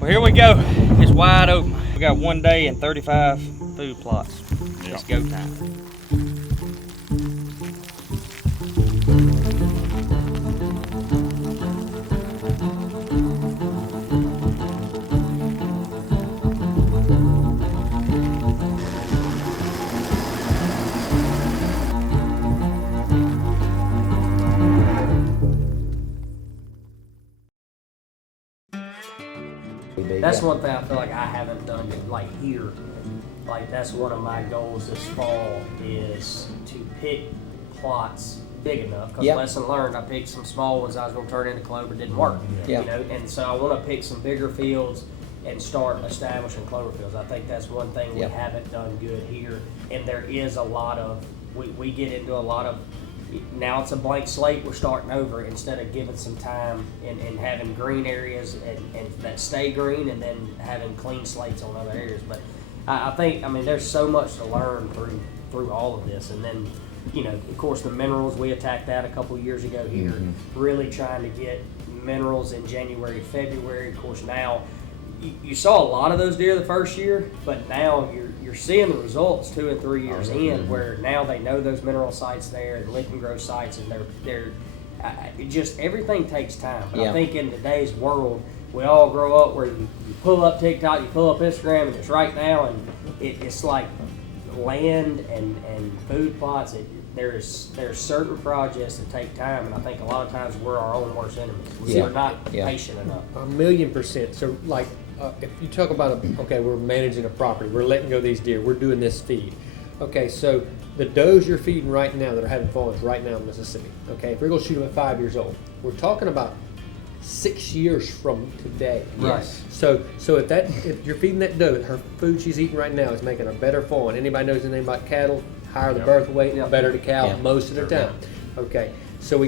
Well, here we go. It's wide open. We got 1 day and 35 food plots. It's go time. That's one thing I feel like I haven't done like here. Like that's one of my goals this fall is to pick plots big enough. Because lesson learned, I picked some small ones I was going to turn into clover, didn't work. You know, and so I want to pick some bigger fields and start establishing clover fields. I think that's one thing we haven't done good here. And there is a lot of we get into a lot of. Now it's a blank slate, we're starting over instead of giving some time and having green areas and that stay green and then having clean slates on other areas. But I think, I mean, there's so much to learn through all of this. And then, you know, of course, the minerals, we attacked that a couple years ago here, really trying to get minerals in January, February. Of course, now you saw a lot of those deer the first year, but now you're seeing the results 2 and 3 years in, where now they know those mineral sites there and lick and grow sites, and they're just everything takes time. But I think in today's world, we all grow up where you pull up TikTok, you pull up Instagram, and it's right now, and it's like land and food plots. There's certain projects that take time, and I think a lot of times we're our own worst enemies. We're not patient enough. 1,000,000%. So like, if you talk about, okay, we're managing a property, we're letting go these deer, we're doing this feed. Okay, so the does you're feeding right now that are having fawns right now in Mississippi, okay, if we're going to shoot them at 5 years old, we're talking about 6 years from today. Right. So if you're feeding that doe, her food she's eating right now is making her better fawn. Anybody knows anything about cattle? Higher the birth weight, better the cow most of the time. Okay, so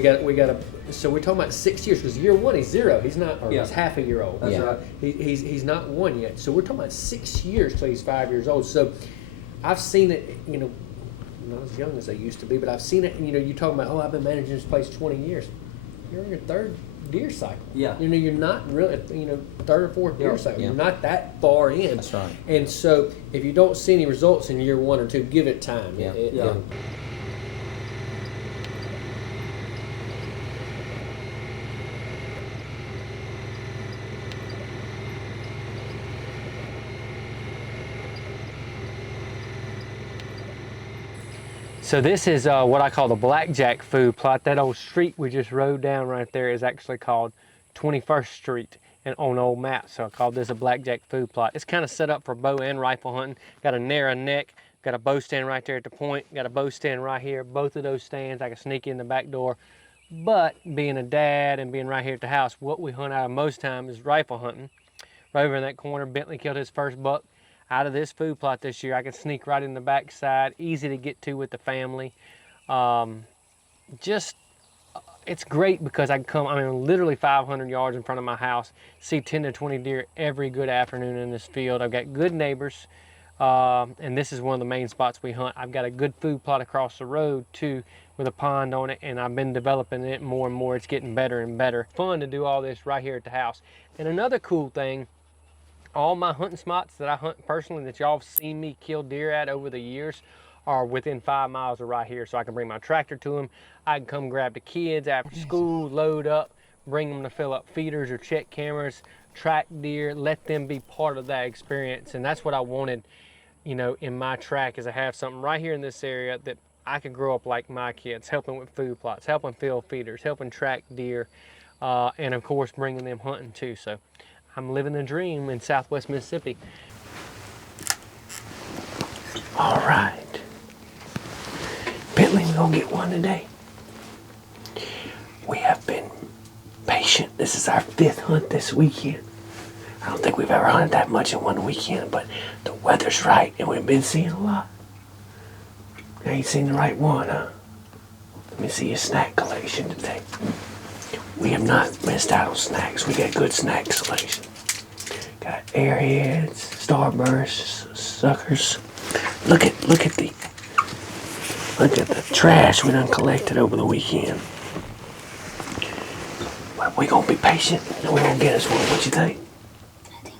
so we're talking about 6 years, because year one he's 0. He's not, or he's half a year old. That's right. He's not 1 yet. So we're talking about 6 years till he's 5 years old. So I've seen it, you know, not as young as I used to be, but I've seen it. You know, you talking about, oh, I've been managing this place 20 years. You're in your 3rd deer cycle. Yeah. You know, you're not really, you know, 3rd or 4th deer cycle. You're not that far in. That's right. And so if you don't see any results in year 1 or 2, give it time. So this is what I call the blackjack food plot. That old street we just rode down right there is actually called 21st Street and on old maps. So I call this a blackjack food plot. It's kind of set up for bow and rifle hunting. Got a narrow neck, got a bow stand right there at the point, got a bow stand right here. Both of those stands I can sneak in the back door. But being a dad and being right here at the house, what we hunt out of most time is rifle hunting. Right over in that corner, Bentley killed his first buck out of this food plot this year. I can sneak right in the back side, easy to get to with the family. It's great because I can come, I mean, literally 500 yards in front of my house, see 10 to 20 deer every good afternoon in this field. I've got good neighbors, and this is one of the main spots we hunt. I've got a good food plot across the road too, with a pond on it, and I've been developing it more and more. It's getting better and better. Fun to do all this right here at the house. And another cool thing, all my hunting spots that I hunt personally that y'all have seen me kill deer at over the years are within 5 miles of right here. So I can bring my tractor to them. I can come grab the kids after school, load up, bring them to fill up feeders or check cameras, track deer, let them be part of that experience. And that's what I wanted, you know, in my track, is to have something right here in this area that I could grow up like my kids, helping with food plots, helping fill feeders, helping track deer, and of course bringing them hunting too. So I'm living the dream in Southwest Mississippi. All right. Bentley's gonna get one today. We have been patient. This is our 5th hunt this weekend. I don't think we've ever hunted that much in one weekend, but the weather's right and we've been seeing a lot. I ain't seen the right one, huh? Let me see your snack collection today. We have not missed out on snacks. We got good snack selection. Got airheads, starbursts, suckers. Look at the trash we done collected over the weekend. But we gonna be patient and we gonna get us one. What you think? I think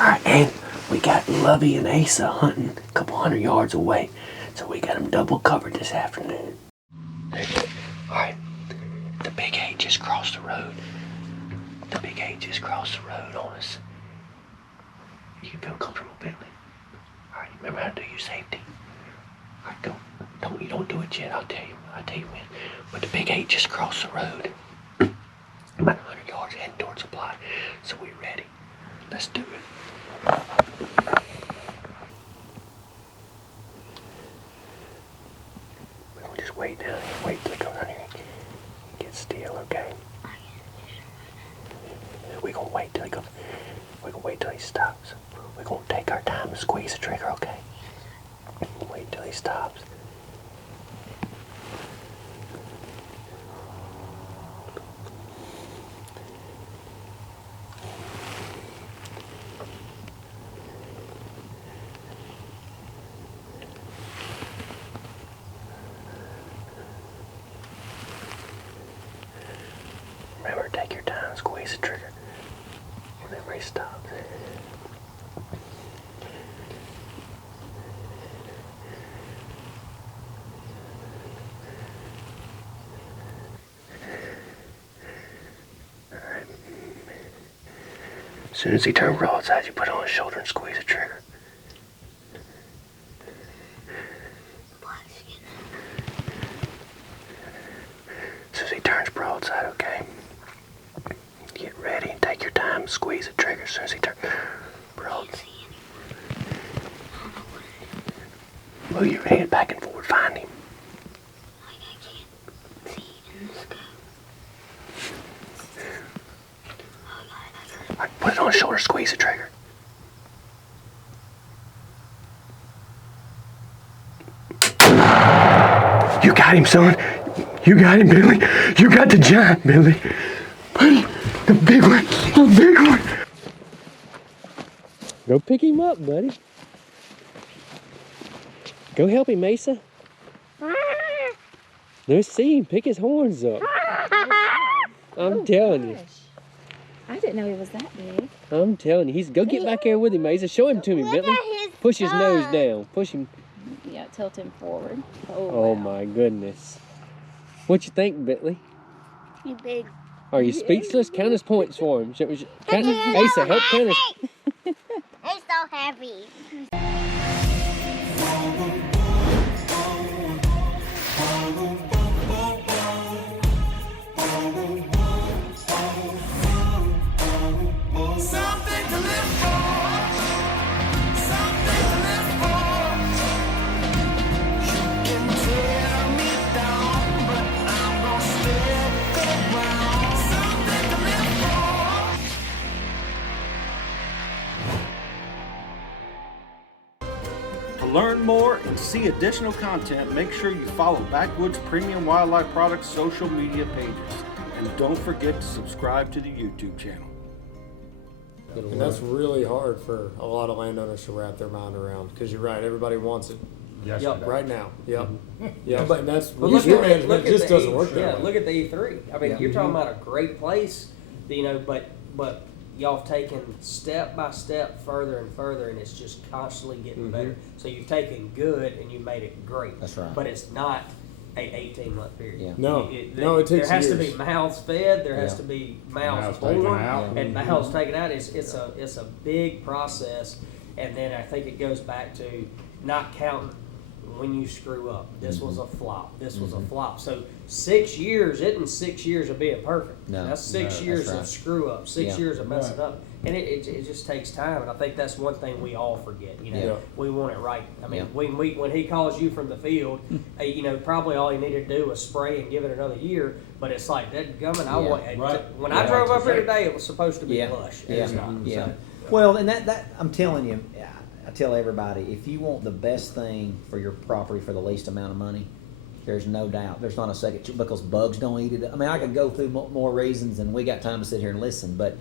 Alright, and we got Lovey and Asa hunting a couple 100 yards away. So we got them double covered this afternoon. Alright, the big 8 just crossed the road. The big 8 just crossed the road on us. You feel comfortable, Bentley? Alright, remember how to do your safety. Alright, go. You don't do it yet, I'll tell you when. But the big 8 just crossed the road. About 100 yards heading towards the plot. So we ready. Let's do it. We'll just wait down here. Wait till it goes down here. Get still, okay? We're gonna wait till he goes. We're gonna wait till he stops. We're gonna take our time to squeeze the trigger, okay? Wait till he stops. Remember, take your time, squeeze the trigger whenever he stops. Alright. As soon as he turns broadside, you put it on his shoulder and squeeze the trigger. As soon as he turns broadside, okay? Get ready and take your time, squeeze the trigger as soon as he turns broadside. Move your head back and forward, find him. I can't see in the sky. Alright, put it on his shoulder, squeeze the trigger. You got him, son. You got him, Billy. You got the giant, Billy. Buddy, the big one. The big one. Go pick him up, buddy. Go help him, Mesa. Let's see him pick his horns up. I'm telling you. I didn't know he was that big. I'm telling you. Go get back there with him, Mesa. Show him to me, Bentley. Push his nose down. Push him. Yeah, tilt him forward. Oh my goodness. What you think, Bentley? You big. Are you speechless? Count his points for him. Asa, help count his. He's so heavy. Something to live for. Something to live for. You can tear me down, but I'm gonna stick around. Something to live for. To learn more and see additional content, make sure you follow Backwoods Premium Wildlife Products social media pages. And don't forget to subscribe to the YouTube channel. And that's really hard for a lot of landowners to wrap their mind around, because you're right, everybody wants it Yep. right now. Yep. Yeah, but that's But look your at management just the doesn't E- work that Yeah, way. look at the E3. I mean, Yeah. you're talking about a great place, you know, but y'all have taken step by step further and further, and it's just constantly getting better. So you've taken good and you made it great. That's right. But it's not a 18-month period. Yeah. No. No, it takes There has to years. be mouths fed. There has Yeah. to be mouths Mouths taken born, out. and mouths taken out. It's a big process, and then I think it goes back to not counting when you screw up. This was a flop. This was a flop. So 6 years isn't 6 years of being perfect. No. That's 6 No, years that's right. of screw up. 6 Yeah. years of messing up, and it just takes time. And I think that's one thing we all forget. You know, Yeah. we want it right. I mean, Yeah. when he calls you from the field, you know, probably all he needed to do was spray and give it another year. But it's like that gumming. I Yeah. want. Right. When I Yeah, drove up here exactly. today, it was supposed to be Yeah. lush. Yeah. It's not. Yeah. So, Well, and that I'm telling you, I tell everybody, if you want the best thing for your property for the least amount of money, there's no doubt. There's not a second, because bugs don't eat it. I mean, I could go through more reasons, and we got time to sit here and listen, but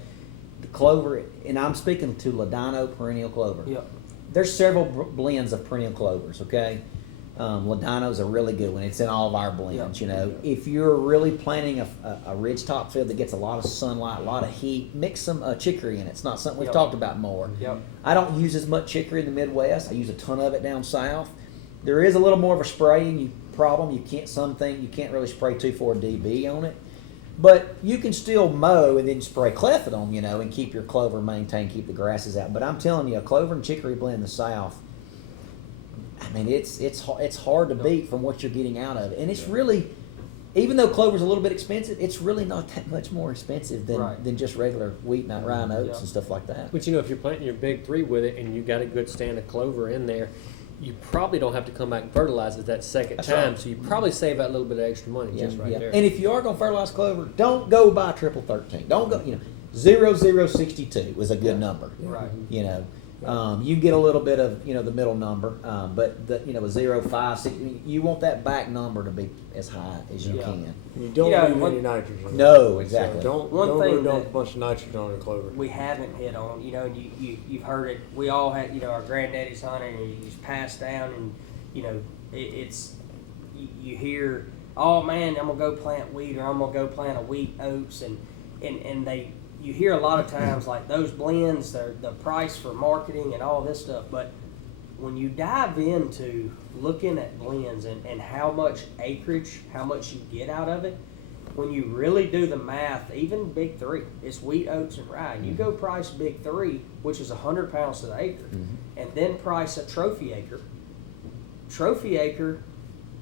the clover, and I'm speaking to Ladino perennial clover. Yep. There's several blends of perennial clovers, okay? Ladino's a really good one. It's in all of our blends. You know, if you're really planting a ridgetop field that gets a lot of sunlight, a lot of heat, mix some chicory in it. It's not something we've talked about more. I don't use as much chicory in the Midwest. I use a ton of it down south. There is a little more of a spraying problem. You can't really spray 2,4-DB on it. But you can still mow and then spray clethodone, you know, and keep your clover maintained, keep the grasses out. But I'm telling you, a clover and chicory blend in the south, I mean, it's hard to beat from what you're getting out of it. And it's really, even though clover's a little bit expensive, it's really not that much more expensive than just regular wheat and rye oats and stuff like that. But you know, if you're planting your big 3 with it and you got a good stand of clover in there, you probably don't have to come back and fertilize it that second time. Right. So you probably save that little bit of extra money just right there. And if you are going to fertilize clover, don't go buy 13. Don't go, 0062 was a good number. Right. You know. You get a little bit of the middle number, but the a 0, 5, 6. You want that back number to be as high as you can. You don't need any nitrogen. No, exactly. So don't dump a bunch of nitrogen on the clover. We haven't hit on, you've heard it. We all had, our granddaddy's hunting, and it's passed down, and it's you hear, oh man, I'm gonna go plant wheat, or I'm gonna go plant a wheat oats, and they. You hear a lot of times like those blends, the price for marketing and all this stuff, but when you dive into looking at blends and how much acreage, how much you get out of it, when you really do the math, even big 3, it's wheat, oats, and rye. You go price big 3, which is 100 pounds to the acre, and then price a trophy acre. Trophy acre,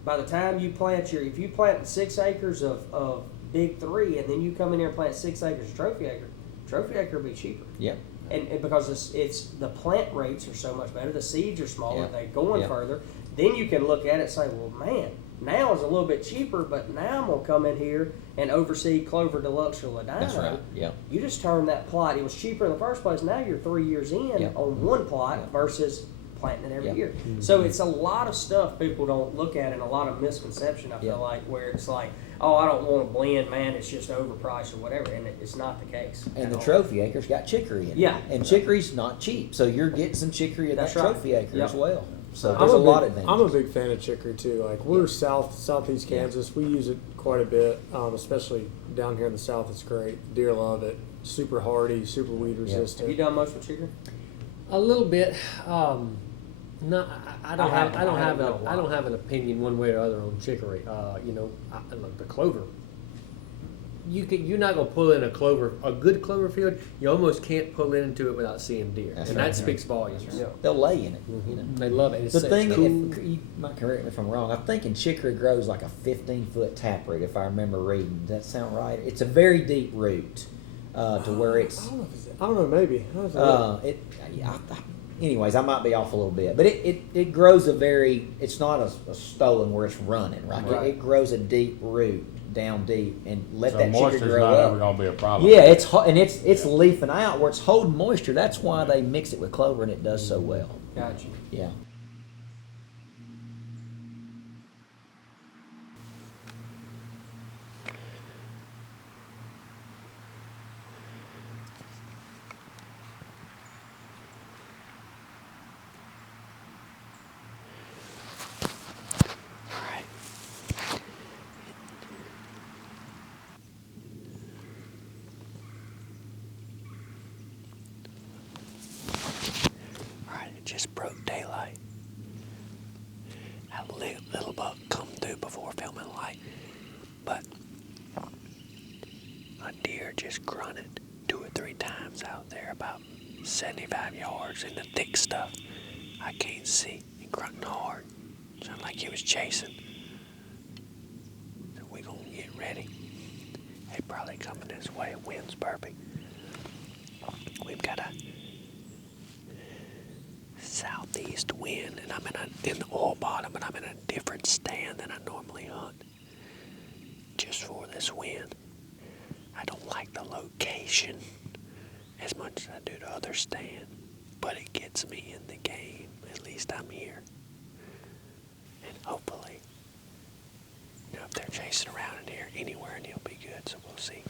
by the time you plant if you plant 6 acres of big 3, and then you come in here and plant 6 acres of trophy acre will be cheaper. Yeah. And because it's the plant rates are so much better, the seeds are smaller, they're going further. Then you can look at it and say, well, man, now it's a little bit cheaper, but now I'm gonna come in here and oversee Clover Deluxe or Ladino. That's right. Yeah. You just turn that plot. It was cheaper in the first place. Now you're 3 years in on one plot versus planting it every year. So it's a lot of stuff people don't look at, and a lot of misconception, I feel like, where it's like, oh, I don't want to blend, man, it's just overpriced or whatever, and it's not the case. And the trophy acre's got chicory in it. Yeah. And chicory's not cheap, so you're getting some chicory in that trophy acre as well. So I'm there's a lot of advantages. I'm a big fan of chicory too. Like we're southeast Kansas, we use it quite a bit, especially down here in the south. It's great. Deer love it. Super hardy, super weed resistant. Have you done much with chicory? A little bit. No, I don't have an opinion one way or other on chicory. Look, the clover. You're not gonna pull in a good clover field. You almost can't pull into it without seeing deer, that speaks volumes. They'll lay in it. They love it. The thing, cool. You might correct me if I'm wrong. I'm thinking chicory grows like a 15-foot taproot, if I remember reading. Does that sound right? It's a very deep root to where it's. I don't know. Maybe. Anyways, I might be off a little bit, but it grows it's not a stolon where it's running, right? It grows a deep root down deep and let that chicory grow up. Moisture's not ever going to be a problem. Yeah, it's leafing out where it's holding moisture. That's why they mix it with clover and it does so well. Gotcha. Yeah. Just broke daylight. Had a little buck come through before filming light, but a deer just grunted 2 or 3 times out there about 75 yards in the thick stuff. I can't see. He grunting hard. Sounded like he was chasing. So we gonna get ready. They probably coming this way. Wind's perfect. We've got a southeast wind, and I'm in the oil bottom, and I'm in a different stand than I normally hunt just for this wind. I don't like the location as much as I do the other stand, but it gets me in the game. At least I'm here, and hopefully, if they're chasing around in here anywhere, and he'll be good. So we'll see.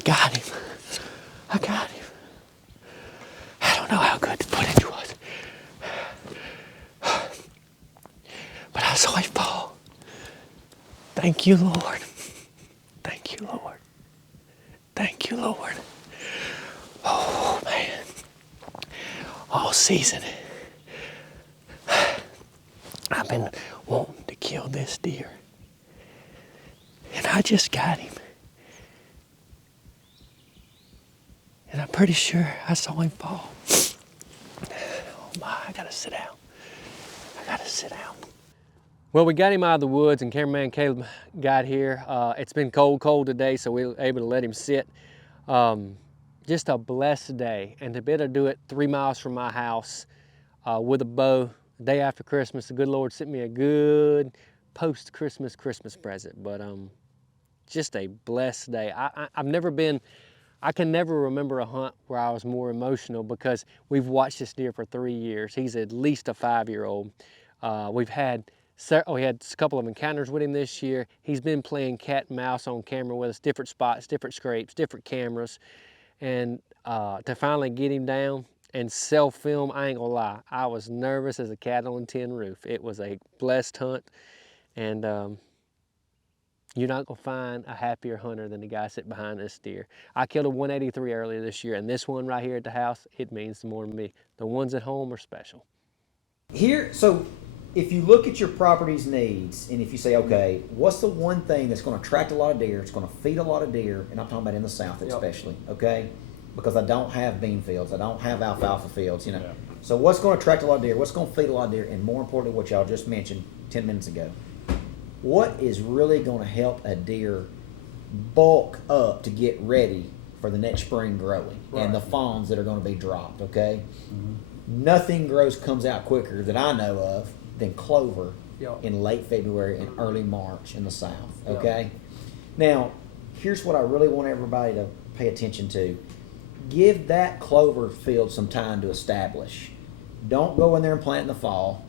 I got him. I got him. I don't know how good the footage was. But I saw him fall. Thank you, Lord. Thank you, Lord. Thank you, Lord. Oh, man. All season, I've been wanting to kill this deer. And I just got him. And I'm pretty sure I saw him fall. Oh my, I gotta sit down. I gotta sit down. Well, we got him out of the woods and cameraman Caleb got here. It's been cold today, so we were able to let him sit. Just a blessed day. And to be able to do it 3 miles from my house with a bow, the day after Christmas, the good Lord sent me a good post-Christmas present. But just a blessed day. I've never been, I can never remember a hunt where I was more emotional because we've watched this deer for 3 years. He's at least a 5-year-old. We had a couple of encounters with him this year. He's been playing cat and mouse on camera with us, different spots, different scrapes, different cameras. And to finally get him down and self-film, I ain't gonna lie, I was nervous as a cat on a tin roof. It was a blessed hunt, and you're not gonna find a happier hunter than the guy sitting behind this deer. I killed a 183 earlier this year, and this one right here at the house, it means more to me. The ones at home are special. So if you look at your property's needs, and if you say, okay, what's the one thing that's going to attract a lot of deer, it's going to feed a lot of deer, and I'm talking about in the South especially, okay? Because I don't have bean fields, I don't have alfalfa fields, you know. Yeah. So what's going to attract a lot of deer, what's going to feed a lot of deer, and more importantly, what y'all just mentioned 10 minutes ago, what is really going to help a deer bulk up to get ready for the next spring growing and the fawns that are going to be dropped, okay? Mm-hmm. Nothing comes out quicker that I know of than clover in late February and early March in the South, okay? Now, here's what I really want everybody to pay attention to. Give that clover field some time to establish. Don't go in there and plant in the fall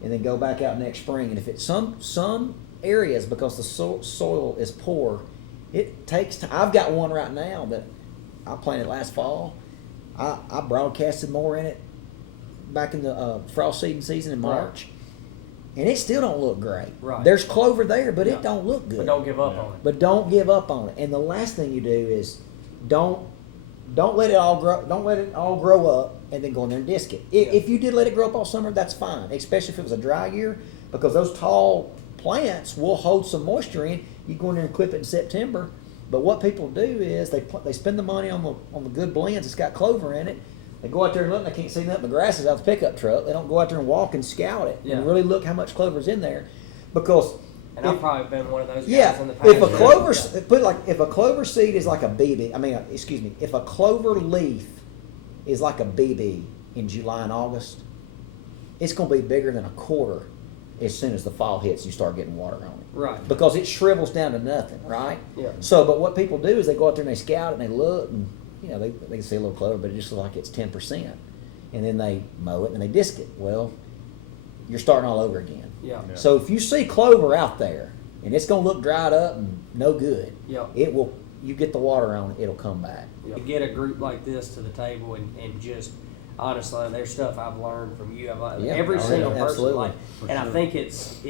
and then go back out next spring. And if it's some areas, because the soil is poor, it takes time. I've got one right now that I planted last fall. I broadcasted more in it back in the frost seeding season in March. And it still don't look great. Right. There's clover there, but it don't look good. But don't give up on it. But don't give up on it. And the last thing you do is don't let it all grow. Don't let it all grow up and then go in there and disc it. If you did let it grow up all summer, that's fine. Especially if it was a dry year, because those tall plants will hold some moisture in. You go in there and clip it in September. But what people do is they spend the money on the good blends that's got clover in it. They go out there and look, and they can't see nothing but grasses out the pickup truck. They don't go out there and walk and scout it and really look how much clover's in there, because. And I've probably been one of those guys in the past. If a clover seed is like a BB, if a clover leaf is like a BB in July and August, it's going to be bigger than a quarter as soon as the fall hits and you start getting water on it. Right. Because it shrivels down to nothing, right? Yeah. So, but what people do is they go out there and they scout it and they look, and they can see a little clover, but it just looks like it's 10%. And then they mow it and they disc it. Well, you're starting all over again. Yeah. So if you see clover out there and it's going to look dried up and no good, you get the water on it, it'll come back. You get a group like this to the table and just, honestly, there's stuff I've learned from you. Every single person. And I think it's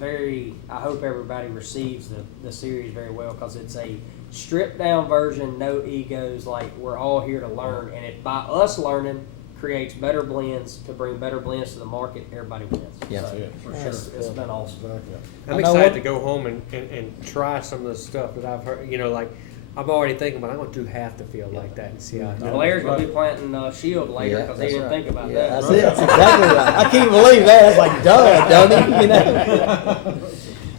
very, I hope everybody receives the series very well, because it's a stripped down version, no egos, like we're all here to learn. And if by us learning creates better blends to bring better blends to the market, everybody wins. Yeah, for sure. It's been awesome. I'm excited to go home and try some of the stuff that I've heard. Like I'm already thinking, but I'm going to do half the field like that and see how it goes. Blair's going to be planting shield later because he didn't think about that. That's it. That's exactly right. I can't believe that. It's like, dummy.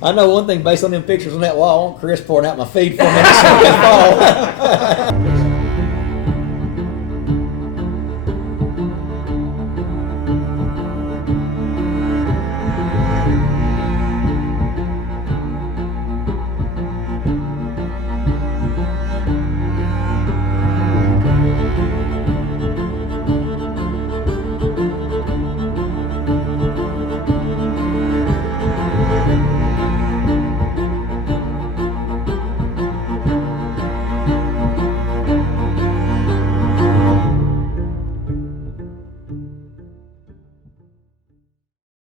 I know one thing based on them pictures on that wall. Chris pouring out my feed for me this fall.